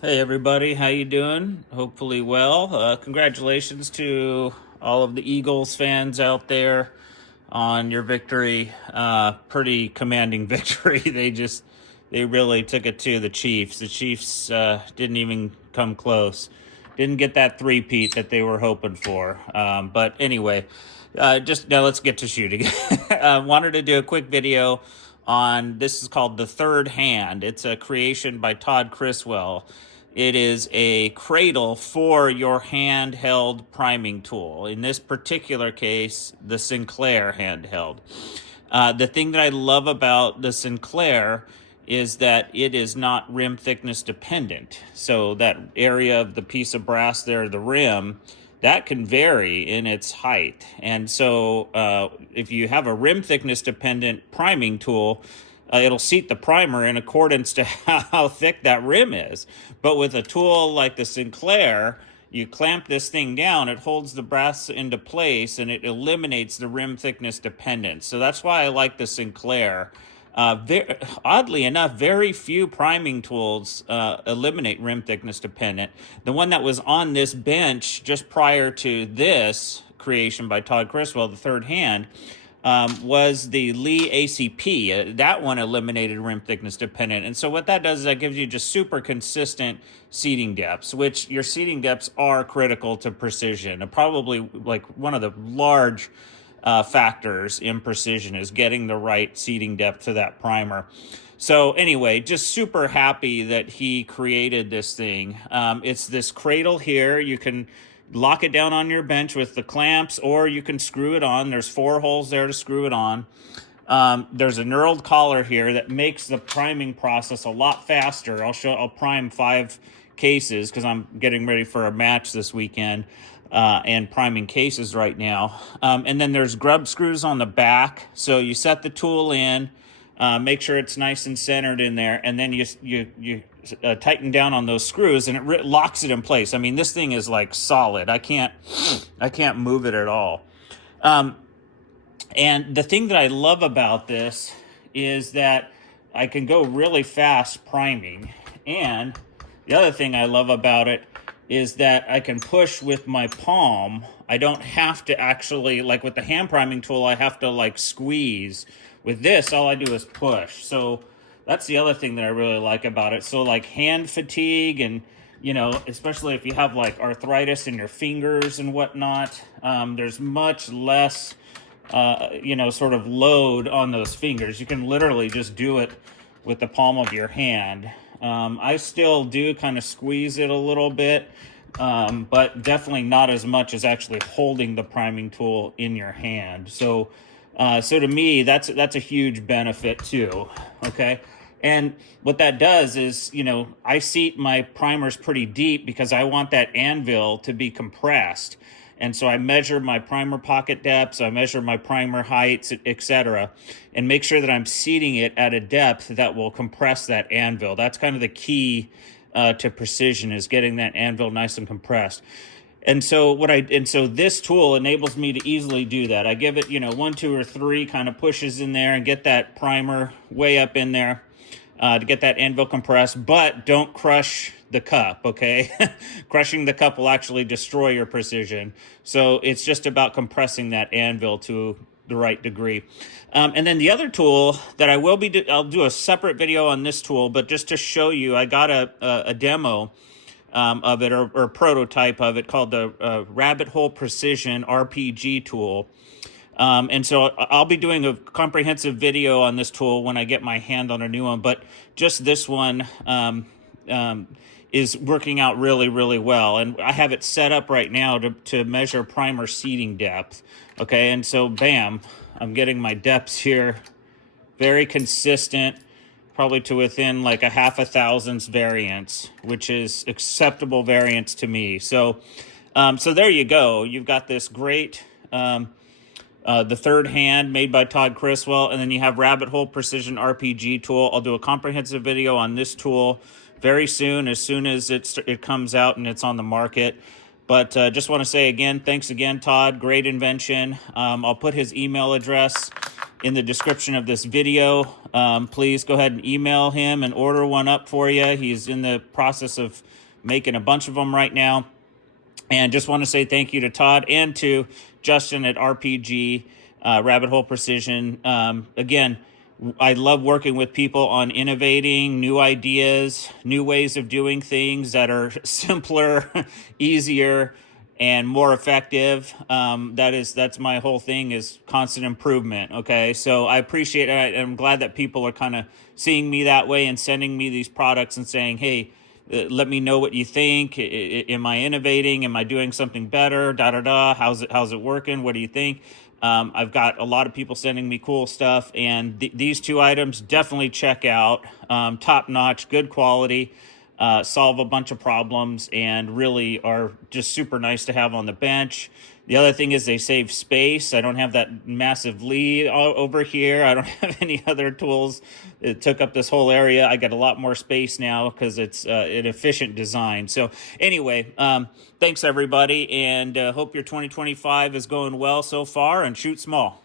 Hey everybody, how you doing? Hopefully well. Congratulations to all of the Eagles fans out there on your victory. Pretty commanding victory. They really took it to the Chiefs. The Chiefs didn't even come close. Didn't get that three-peat that they were hoping for. But anyway, just now let's get to shooting. I wanted to do a quick video on this is called The Third Hand. It's a creation by Todd Criswell. It is a cradle for your handheld priming tool. In this particular case, the Sinclair handheld. The thing that I love about the Sinclair is that it is not rim thickness dependent. So that area of the piece of brass there, the rim, that can vary in its height. And so if you have a rim thickness dependent priming tool, it'll seat the primer in accordance to how thick that rim is. But with a tool like the Sinclair, you clamp this thing down, it holds the brass into place, and it eliminates the rim thickness dependence. So that's why I like the Sinclair. Oddly enough, very few priming tools eliminate rim thickness dependent. The one that was on this bench just prior to this creation by Todd Criswell, the third hand, was the Lee ACP. That one eliminated rim thickness dependent. And so what that does is that gives you just super consistent seating depths, which your seating depths are critical to precision. Probably like one of the large factors in precision is getting the right seating depth to that primer. So anyway, just super happy that he created this thing. It's this cradle here. You can lock it down on your bench with the clamps, or you can screw it on. There's 4 holes there to screw it on. There's a knurled collar here that makes the priming process a lot faster. I'll prime 5 cases because I'm getting ready for a match this weekend and priming cases right now. And then there's grub screws on the back. So you set the tool in, make sure it's nice and centered in there, and then you tighten down on those screws, and it locks it in place. I mean, this thing is like solid. I can't move it at all. And the thing that I love about this is that I can go really fast priming. And the other thing I love about it is that I can push with my palm. I don't have to actually, like with the hand priming tool, I have to like squeeze. With this, all I do is push. So that's the other thing that I really like about it. So like hand fatigue and, especially if you have like arthritis in your fingers and whatnot, there's much less, sort of load on those fingers. You can literally just do it with the palm of your hand. I still do kind of squeeze it a little bit, but definitely not as much as actually holding the priming tool in your hand. So to me, that's a huge benefit too. Okay. And what that does is, I seat my primers pretty deep because I want that anvil to be compressed. And so I measure my primer pocket depths, I measure my primer heights, etc., and make sure that I'm seating it at a depth that will compress that anvil. That's kind of the key to precision, is getting that anvil nice and compressed. And so this tool enables me to easily do that. I give it, 1, 2, or 3 kind of pushes in there and get that primer way up in there to get that anvil compressed, but don't crush the cup, okay? Crushing the cup will actually destroy your precision. So it's just about compressing that anvil to the right degree. And then the other tool that I'll do a separate video on this tool, but just to show you, I got a demo of it, or a prototype of it, called the Rabbit Hole Precision RPG tool. And so I'll be doing a comprehensive video on this tool when I get my hand on a new one, but just this one is working out really, really well. And I have it set up right now to measure primer seating depth. Okay, and so bam, I'm getting my depths here, very consistent, probably to within like a 0.5 thousandths variance, which is acceptable variance to me. So there you go. You've got this great the third hand made by Todd Criswell, and then you have Rabbit Hole Precision RPG tool. I'll do a comprehensive video on this tool very soon as it comes out and it's on the market. But just want to say again, thanks again, Todd. Great invention. I'll put his email address in the description of this video. Please go ahead and email him and order one up for you. He's in the process of making a bunch of them right now. And just want to say thank you to Todd and to Justin at RPG, Rabbit Hole Precision. Again, I love working with people on innovating new ideas, new ways of doing things that are simpler, easier, and more effective. That's my whole thing, is constant improvement. Okay, so I appreciate it. I'm glad that people are kind of seeing me that way and sending me these products and saying, hey, let me know what you think. Am I innovating? Am I doing something better? How's it working? What do you think? I've got a lot of people sending me cool stuff, and these two items definitely check out. Top notch, good quality, solve a bunch of problems, and really are just super nice to have on the bench. The other thing is they save space. I don't have that massive lead over here. I don't have any other tools. It took up this whole area. I got a lot more space now because it's an efficient design. So anyway, thanks everybody, and hope your 2025 is going well so far, and shoot small.